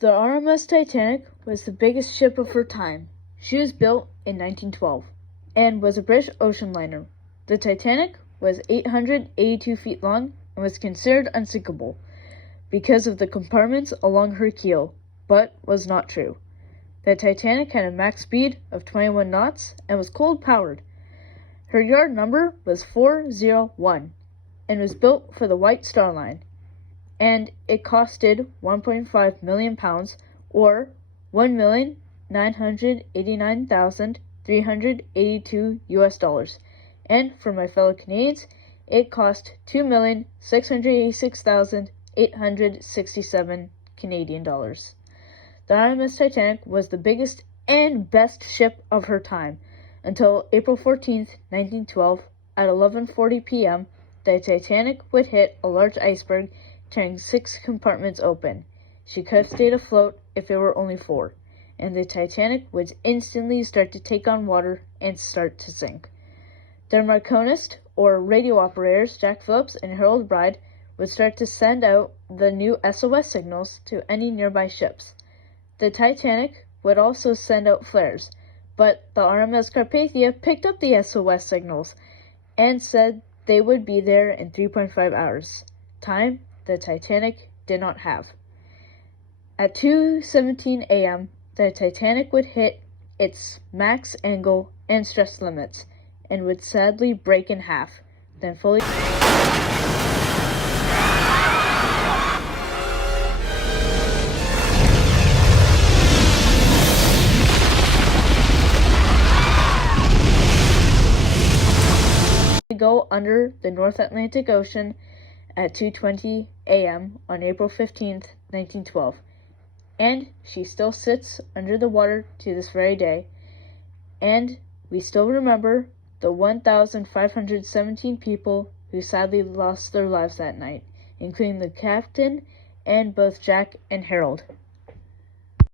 The RMS Titanic was the biggest ship of her time. She was built in 1912 and was a British ocean liner. The Titanic was 882 feet long and was considered unsinkable because of the compartments along her keel, but was not true. The Titanic had a max speed of 21 knots and was coal-powered. Her yard number was 401 and was built for the White Star Line, and it costed £1.5 million, or $1,989,382 And for my fellow Canadians, it cost $2,686,867 Canadian dollars. The RMS Titanic was the biggest and best ship of her time until April 14th, 1912, at 11:40 p.m., the Titanic would hit a large iceberg, tearing 6 compartments open. She could have stayed afloat if it were only 4, and the Titanic would instantly start to take on water and start to sink. Their Marconist, or radio operators, Jack Phillips and Harold Bride, would start to send out the new SOS signals to any nearby ships. The Titanic would also send out flares, but the RMS Carpathia picked up the SOS signals and said they would be there in 3.5 hours, time the Titanic did not have. At 2:17 a.m., the Titanic would hit its max angle and stress limits and would sadly break in half, then fully go under the North Atlantic Ocean at 2:20 a.m. on April 15th, 1912. And she still sits under the water to this very day. And we still remember the 1,517 people who sadly lost their lives that night, including the captain and both Jack and Harold.